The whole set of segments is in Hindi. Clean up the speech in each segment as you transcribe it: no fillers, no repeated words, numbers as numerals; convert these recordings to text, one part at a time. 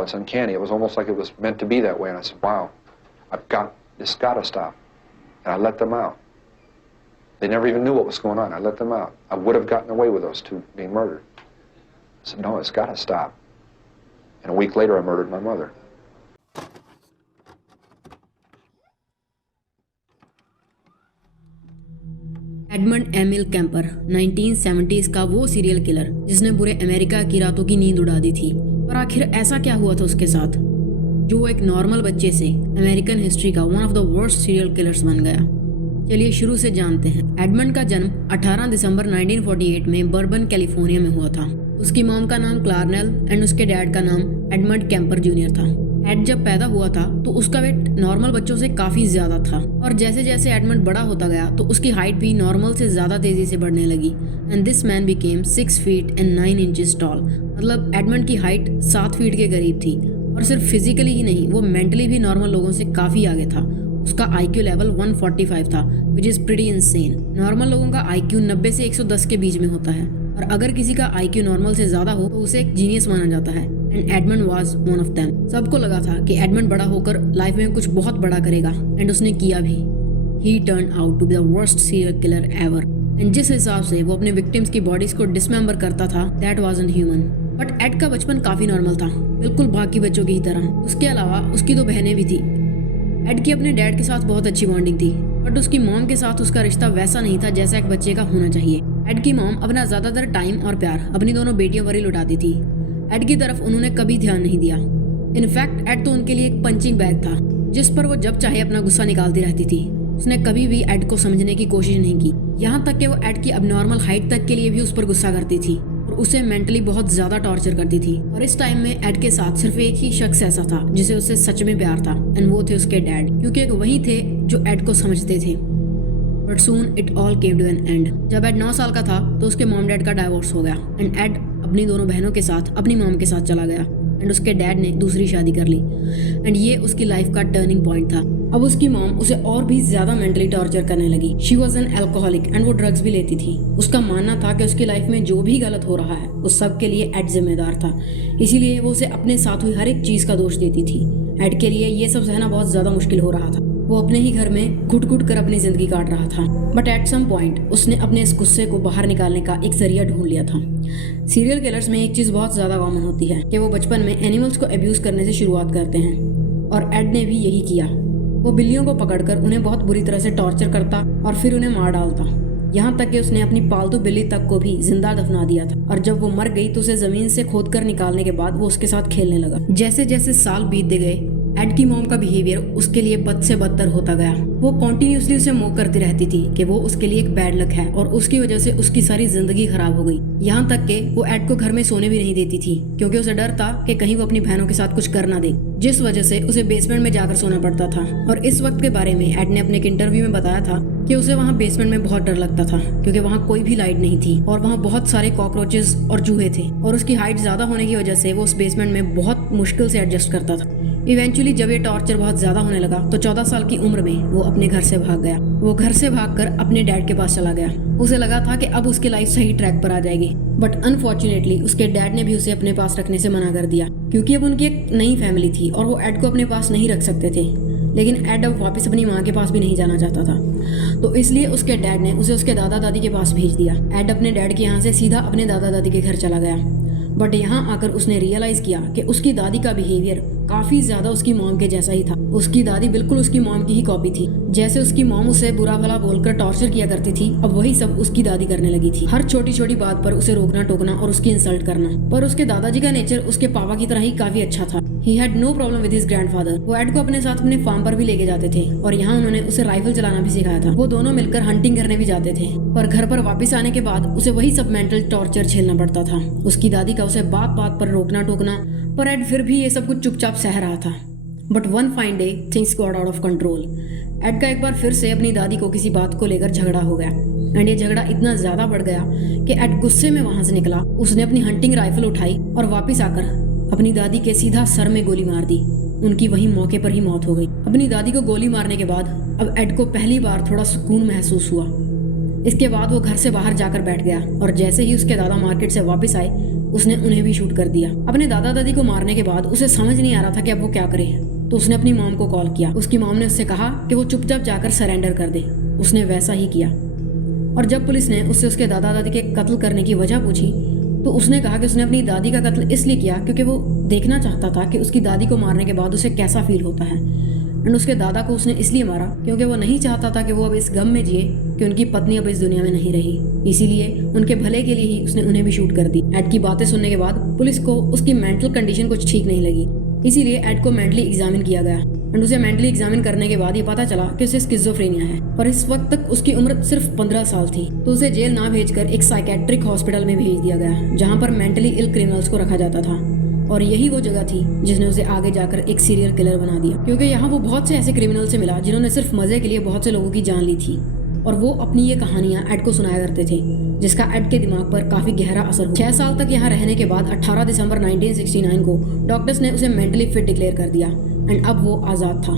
It's uncanny. It was almost like it was meant to be that way. And I said, wow, this got to stop. And I let them out. They never even knew what was going on. I let them out. I would have gotten away with those two being murdered. I said, no, it's got to stop. And a week later, I murdered my mother. Edmund Emil Kemper 1970s का वो सीरियल किलर जिसने पूरे अमेरिका की रातों की नींद उड़ा दी थी। और आखिर ऐसा क्या हुआ था उसके साथ जो एक नॉर्मल बच्चे से अमेरिकन हिस्ट्री का one of the worst serial killers बन गया। चलिए शुरू से जानते हैं। एडमंड का जन्म 18 दिसंबर 1948 में बर्बन कैलिफोर्निया में हुआ था। उसकी मॉम का नाम क्लारनेल एंड उसके डैड का नाम एडमंड कैम्पर जूनियर था। एड जब पैदा हुआ था तो उसका वेट नॉर्मल बच्चों से काफी ज्यादा था और जैसे जैसे एडमंड बड़ा होता गया तो उसकी हाइट भी नॉर्मल से ज्यादा तेजी से बढ़ने लगी and this man became 6 feet and 9 inches tall. मतलब एडमंड की हाइट 7 फीट के करीब थी और सिर्फ फिजिकली ही नहीं, वो मेंटली भी नॉर्मल लोगों से काफी आगे था। उसका IQ लेवल 145 था which is pretty insane. Normal लोगों का IQ 90 से 110 के बीच में होता है और अगर किसी का IQ नॉर्मल से ज्यादा हो तो उसे एक जीनियस माना जाता है and Edmund was one of them. सबको लगा था कि एडमंड बड़ा होकर लाइफ में कुछ बहुत बड़ा करेगा एंड उसने किया भी। He turn out to be the worst serial killer ever and जिस हिसाब से वो अपने विक्टिम्स की बॉडीज को डिसमेंबर करता था that wasn't human. But Ed का बचपन काफी नॉर्मल था, बिल्कुल बाकी बच्चों की ही तरह। उसके अलावा उसकी 2 बहनें भी थी। एड की अपने डैड के साथ बहुत अच्छी बॉन्डिंग थी बट उसकी मॉम के साथ उसका रिश्ता वैसा नहीं था जैसा एक बच्चे का होना चाहिए। एड की मॉम अपना ज्यादातर टाइम और प्यार अपनी दोनों बेटियों पर ही लुटाती थी। एड की तरफ उन्होंने कभी ध्यान नहीं दिया। इनफैक्ट एड तो उनके लिए एक पंचिंग बैग था जिस पर वो जब चाहे अपना गुस्सा निकालती रहती थी। उसने कभी भी एड को समझने की कोशिश नहीं की, यहाँ तक कि वो एड की अबनॉर्मल हाइट तक के लिए भी उस पर गुस्सा करती थी और उसे मेंटली बहुत ज्यादा टॉर्चर करती थी। और इस टाइम में एड के साथ सिर्फ एक ही शख्स ऐसा था जिसे उससे सच में प्यार था एंड वो थे उसके डैड, क्योंकि वही थे जो एड को समझते थे। But soon it all came to an end. जब एड 9 साल का था तो उसके मॉम डैड का डाइवोर्स हो गया एंड एड अपनी दोनों बहनों के साथ अपनी मॉम के साथ चला गया एंड उसके डैड ने दूसरी शादी कर ली एंड ये उसकी लाइफ का टर्निंग पॉइंट था। अब उसकी मॉम उसे और भी ज्यादा मेंटली टॉर्चर करने लगी। She was an alcoholic and वो ड्रग्स भी लेती थी। उसका मानना था कि उसकी लाइफ में जो भी गलत हो रहा है उस सब के लिए एड जिम्मेदार था, इसीलिए वो उसे अपने साथ हुई हर एक चीज का दोष देती थी। एड के लिए ये सब सहना बहुत ज्यादा मुश्किल हो रहा था। वो अपने ही घर में घुट घुट कर अपनी जिंदगी काट रहा था। बट एट सम पॉइंट उसने अपने इस गुस्से को बाहर निकालने का एक जरिया ढूंढ लिया था। सीरियल किलर्स में एक चीज बहुत ज्यादा कॉमन होती है कि वो बचपन में एनिमल्स को अब्यूज करने से शुरुआत करते हैं और एड ने भी यही किया। वो बिल्लियों को पकड़कर उन्हें बहुत बुरी तरह से टॉर्चर करता और फिर उन्हें मार डालता, यहाँ तक कि उसने अपनी पालतू बिल्ली तक को भी जिंदा दफना दिया था। और जब वो मर गई तो उसे जमीन से खोदकर निकालने के बाद वो उसके साथ खेलने लगा। जैसे जैसे साल बीतते गए एड की मॉम का बिहेवियर उसके लिए बद से बदतर होता गया। वो कॉन्टिन्यूसली उसे मोक करती रहती थी कि वो उसके लिए एक बैड लक है और उसकी वजह से उसकी सारी जिंदगी खराब हो गई। यहाँ तक कि वो एड को घर में सोने भी नहीं देती थी क्योंकि उसे डर था कि कहीं वो अपनी बहनों के साथ कुछ कर ना दे, जिस वजह से उसे बेसमेंट में जाकर सोना पड़ता था। और इस वक्त के बारे में एड ने अपने एक इंटरव्यू में बताया था कि उसे वहाँ बेसमेंट में बहुत डर लगता था क्योंकि वहाँ कोई भी लाइट नहीं थी और वहाँ बहुत सारे कॉकरोचेस और चूहे थे और उसकी हाइट ज्यादा होने की वजह से वो उस बेसमेंट में बहुत मुश्किल से एडजस्ट करता था। इवेंचुअली जब ये टॉर्चर बहुत ज्यादा होने लगा तो 14 साल की उम्र में वो अपने घर से भाग गया। वो घर से भागकर अपने डैड के पास चला गया। उसे लगा था कि अब उसकी लाइफ सही ट्रैक पर आ जाएगी, बट अनफॉर्चुनेटली उसके डैड ने भी उसे अपने पास रखने से मना कर दिया क्योंकि अब उनकी एक नई फैमिली थी और वो एड को अपने पास नहीं रख सकते थे। लेकिन एड अब वापस अपनी माँ के पास भी नहीं जाना चाहता था, तो इसलिए उसके डैड ने उसे उसके दादा दादी के पास भेज दिया। एड अपने डैड के यहाँ से सीधा अपने दादा दादी के घर चला गया। बट यहाँ आकर उसने रियलाइज किया कि उसकी दादी का बिहेवियर काफी ज्यादा उसकी मॉम के जैसा ही था। उसकी दादी बिल्कुल उसकी मॉम की ही कॉपी थी। जैसे उसकी मॉम उसे बुरा भला बोलकर टॉर्चर किया करती थी, अब वही सब उसकी दादी करने लगी थी। हर छोटी छोटी बात पर उसे रोकना टोकना और उसकी इंसल्ट करना। पर उसके दादाजी का नेचर उसके पापा की तरह ही काफी अच्छा था। He had no problem with his grandfather. वो एड को अपने साथ अपने फार्म पर भी लेके जाते थे और यहाँ उन्होंने उसे राइफल चलाना भी सिखाया था। वो दोनों मिलकर हंटिंग करने भी जाते थे। पर घर पर वापस आने के बाद उसे वही सब मेंटल टॉर्चर झेलना पड़ता था। उसकी दादी का उसे बात बात पर रोकना टोकना, पर एड फिर भी ये सब कुछ चुपचाप सह रहा था। But one fine day things got out of control. Ed का एक बार फिर से अपनी दादी को किसी बात को लेकर झगड़ा हो गया एंड ये झगड़ा इतना ज्यादा बढ़ गया कि एड गुस्से में वहां से निकला। उसने अपनी हंटिंग राइफल उठाई और वापस आकर अपनी दादी के सीधा सर में गोली मार दी। उनकी वही मौके पर ही मौत हो गई। अपनी दादी को गोली मारने के बाद अब एड को पहली बार थोड़ा सुकून महसूस हुआ। इसके बाद वो घर से बाहर जाकर बैठ गया और जैसे ही उसके दादा मार्केट से वापस आए उसने उन्हें भी शूट कर दिया। अपने दादा दादी को मारने के बाद उसे समझ नहीं आ रहा था कि अब वो क्या करे, तो उसने अपनी मॉम को कॉल किया। उसकी मॉम ने उससे कहा कि वो चुपचाप जाकर सरेंडर कर दे। उसने वैसा ही किया और जब पुलिस ने उससे उसके दादा दादी के कत्ल करने की वजह पूछी तो उसने कहा कि उसने अपनी दादी का कत्ल इसलिए किया क्योंकि वो देखना चाहता था कि उसकी दादी को मारने के बाद उसे कैसा फील होता है। एंड उसके दादा को उसने इसलिए मारा क्योंकि वो नहीं चाहता था कि वो अब इस गम में जिए कि उनकी पत्नी अब इस दुनिया में नहीं रही। इसीलिए उनके भले के लिए ही उसने उन्हें भी शूट कर दी। एड की बातें सुनने के बाद पुलिस को उसकी मेंटल कंडीशन कुछ ठीक नहीं लगी, इसीलिए एड को मेंटली एग्जामिन किया गया। एंड उसे मेंटली एग्जामिन करने के बाद ये पता चला कि उसे स्किज़ोफ्रेनिया है और इस वक्त तक उसकी उम्र सिर्फ 15 साल थी। तो उसे जेल ना भेजकर एक साइकेट्रिक हॉस्पिटल में भेज दिया गया जहाँ पर मेंटली इल क्रिमिनल्स को रखा जाता था। और यही वो जगह थी जिसने उसे आगे जाकर एक सीरियल किलर बना दिया, क्योंकि यहाँ वो बहुत से ऐसे क्रिमिनल से मिला जिन्होंने सिर्फ मजे के लिए बहुत से लोगों की जान ली थी और वो अपनी ये कहानियां एड को सुनाया करते थे, जिसका एड के दिमाग पर काफी गहरा असर हुआ। 6 साल तक यहाँ रहने के बाद 18 दिसंबर 1969 को डॉक्टर्स ने उसे मेंटली फिट डिक्लेयर कर दिया एंड अब वो आज़ाद था।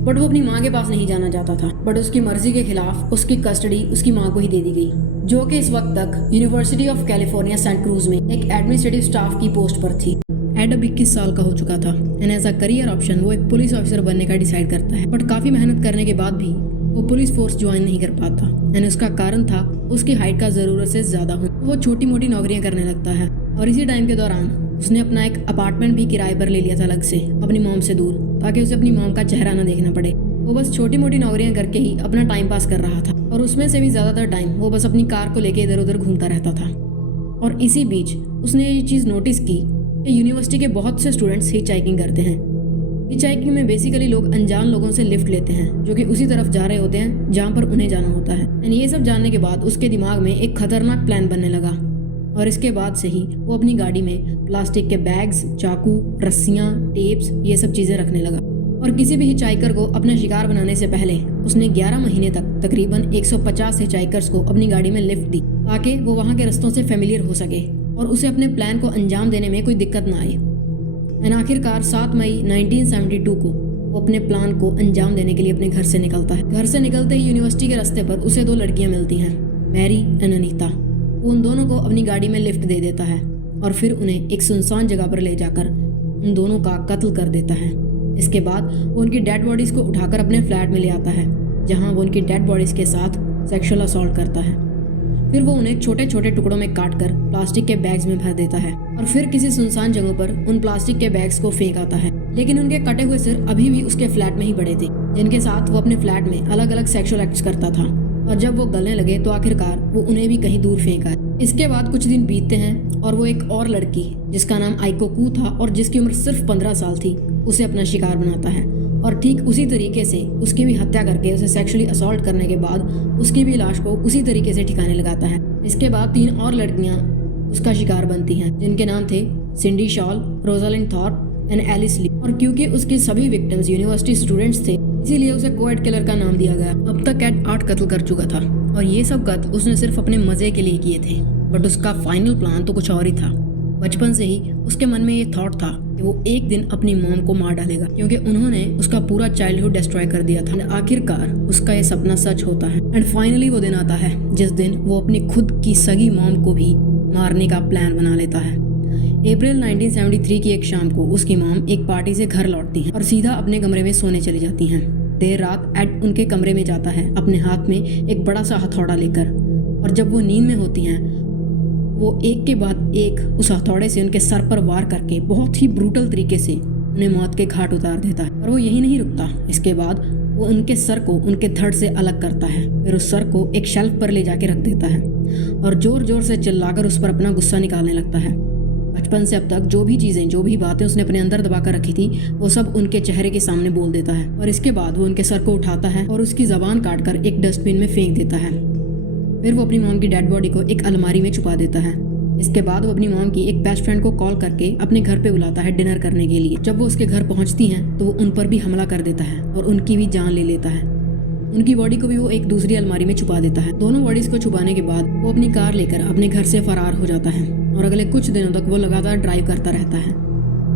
बट वो अपनी माँ के पास नहीं जाना चाहता था, बट उसकी मर्जी के खिलाफ उसकी कस्टडी उसकी माँ को ही दे दी गई, जो कि इस वक्त तक university of California Santa Cruz में एक एडमिनिस्ट्रेटिव स्टाफ की पोस्ट पर थी। एड अब 21 साल का हो चुका था and as a career option वो एक पुलिस ऑफिसर बनने का डिसाइड करता है। बट काफ़ी मेहनत करने के बाद भी वो पुलिस फोर्स ज्वाइन नहीं कर पाता एंड उसका कारण था उसकी हाइट का ज़रूरत से ज़्यादा हो। वो छोटी मोटी नौकरियां करने लगता है और इसी टाइम के दौरान उसने अपना एक अपार्टमेंट भी किराए पर ले लिया था अलग से अपनी मॉम से दूर, ताकि उसे अपनी मॉम का चेहरा ना देखना पड़े। वो बस छोटी मोटी नौकरियां करके ही अपना टाइम पास कर रहा था और उसमें से भी ज़्यादातर टाइम वो बस अपनी कार को लेके इधर उधर घूमता रहता था। और इसी बीच उसने ये चीज़ नोटिस की कि यूनिवर्सिटी के बहुत से स्टूडेंट्स हिचहाइकिंग करते हैं। हिचहाइकिंग में बेसिकली लोग अनजान लोगों से लिफ्ट लेते हैं जो कि उसी तरफ जा रहे होते हैं जहाँ पर उन्हें जाना होता है। एंड ये सब जानने के बाद उसके दिमाग में एक खतरनाक प्लान बनने लगा और इसके बाद से ही वो अपनी गाड़ी में प्लास्टिक के बैग्स, चाकू, रस्सियाँ, टेप्स ये सब चीज़ें रखने लगा। और किसी भी हिचहाइकर को अपना शिकार बनाने से पहले उसने 11 महीने तक तकरीबन 150 हिचहाइकर्स को अपनी गाड़ी में लिफ्ट दी ताकि वो वहाँ के रास्तों से फेमिलियर हो सके और उसे अपने प्लान को अंजाम देने में कोई दिक्कत ना आए। एंड आखिरकार 7 मई 1972 को वो अपने प्लान को अंजाम देने के लिए अपने घर से निकलता है। घर से निकलते ही यूनिवर्सिटी के रास्ते पर उसे 2 लड़कियां मिलती हैं, मैरी एंड अनीता। वो उन दोनों को अपनी गाड़ी में लिफ्ट दे देता है और फिर उन्हें एक सुनसान जगह पर ले जाकर उन दोनों का कत्ल कर देता है। इसके बाद वो उनकी डेड बॉडीज़ को उठाकर अपने फ्लैट में ले आता है जहाँ वो उनकी डेड बॉडीज़ के साथ सेक्सुअल असॉल्ट करता है। फिर वो उन्हें छोटे छोटे टुकड़ों में काटकर प्लास्टिक के बैग्स में भर देता है और फिर किसी सुनसान जगहों पर उन प्लास्टिक के बैग्स को फेंक आता है। लेकिन उनके कटे हुए सिर अभी भी उसके फ्लैट में ही पड़े थे, जिनके साथ वो अपने फ्लैट में अलग अलग सेक्सुअल एक्ट्स करता था। और जब वो गलने लगे तो आखिरकार वो उन्हें भी कहीं दूर फेंक आए। इसके बाद कुछ दिन बीतते हैं और वो एक और लड़की जिसका नाम आइको कू था और जिसकी उम्र सिर्फ 15 साल थी उसे अपना शिकार बनाता है और ठीक उसी तरीके से उसकी भी हत्या करके उसे सेक्सुअली असॉल्ट करने के बाद उसकी भी लाश को उसी तरीके से ठिकाने लगाता है। इसके बाद 3 और लड़कियां उसका शिकार बनती हैं जिनके नाम थे Cindy Shaul, Rosalind Thorpe and Alice Lee. और क्योंकि उसकी सभी विक्टिम्स यूनिवर्सिटी स्टूडेंट्स थे इसीलिए उसे कोएड किलर का नाम दिया गया। अब तक एड 8 कत्ल कर चुका था और ये सब कत्ल उसने सिर्फ अपने मजे के लिए किए थे, बट उसका फाइनल प्लान तो कुछ और ही था। बचपन से ही उसके मन में ये थॉट था कि वो एक दिन अपनी मॉम को मार डालेगा क्योंकि उन्होंने उसका पूरा चाइल्डहुड डिस्ट्रॉय कर दिया था। आखिरकार उसका ये सपना सच होता है एंड फाइनली वो दिन आता है जिस दिन वो अपनी खुद की सगी मॉम को भी मारने का प्लान बना लेता है। अप्रैल 1973 की एक शाम को उसकी मॉम एक पार्टी से घर लौटती हैं और सीधा अपने कमरे में सोने चली जाती हैं। देर रात एड उनके कमरे में जाता है अपने हाथ में एक बड़ा सा हथौड़ा लेकर, और जब वो नींद में होती हैं वो एक के बाद एक उस हथौड़े से उनके सर पर वार करके बहुत ही ब्रूटल तरीके से उन्हें मौत के घाट उतार देता है। और वो यही नहीं रुकता, इसके बाद वो उनके सर को उनके धड़ से अलग करता है, फिर उस सर को एक शेल्फ पर ले जाके रख देता है और जोर जोर से चिल्लाकर उस पर अपना गुस्सा निकालने लगता है। बचपन से अब तक जो भी चीज़ें जो भी बातें उसने अपने अंदर दबा कर रखी थी वो सब उनके चेहरे के सामने बोल देता है। और इसके बाद वो उनके सर को उठाता है और उसकी ज़बान काट कर एक डस्टबिन में फेंक देता है। फिर वो अपनी मॉम की डेड बॉडी को एक अलमारी में छुपा देता है। इसके बाद वो अपनी मॉम की एक बेस्ट फ्रेंड को कॉल करके अपने घर पे बुलाता है डिनर करने के लिए। जब वो उसके घर पहुंचती हैं तो वो उन पर भी हमला कर देता है और उनकी भी जान ले लेता है। उनकी बॉडी को भी वो एक दूसरी अलमारी में छुपा देता है। दोनों बॉडीज को छुपाने के बाद वो अपनी कार लेकर अपने घर से फरार हो जाता है और अगले कुछ दिनों तक वो लगातार ड्राइव करता रहता है।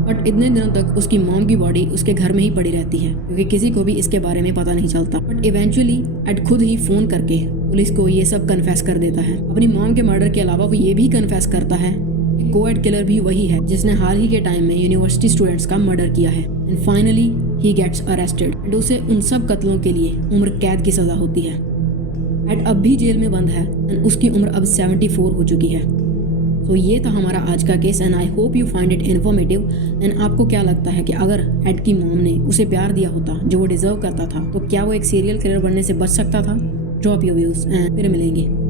बट इतने दिनों तक उसकी मॉम की बॉडी उसके घर में ही पड़ी रहती है क्योंकि किसी को भी इसके बारे में पता नहीं चलता। बट इवेंचुअली एड खुद ही फोन करके पुलिस को ये सब कन्फेस कर देता है। अपनी मॉम के मर्डर के अलावा वो ये भी कन्फेस करता है कि कोएड किलर भी वही है जिसने हाल ही के टाइम में यूनिवर्सिटी स्टूडेंट्स का मर्डर किया है। And finally he gets arrested and उसे उन सब कत्लों के लिए उम्र कैद की सज़ा होती है। एड अब भी जेल में बंद है एंड उसकी उम्र अब 74 हो चुकी है। तो ये था हमारा आज का case and I hope you find it informative. And आपको क्या लगता है कि अगर एड की मॉम ने उसे प्यार दिया होता जो वो डिजर्व करता था तो क्या वो एक सीरियल किलर बनने से बच सकता था? ड्रॉप योर व्यूज एंड फिर मिलेंगे।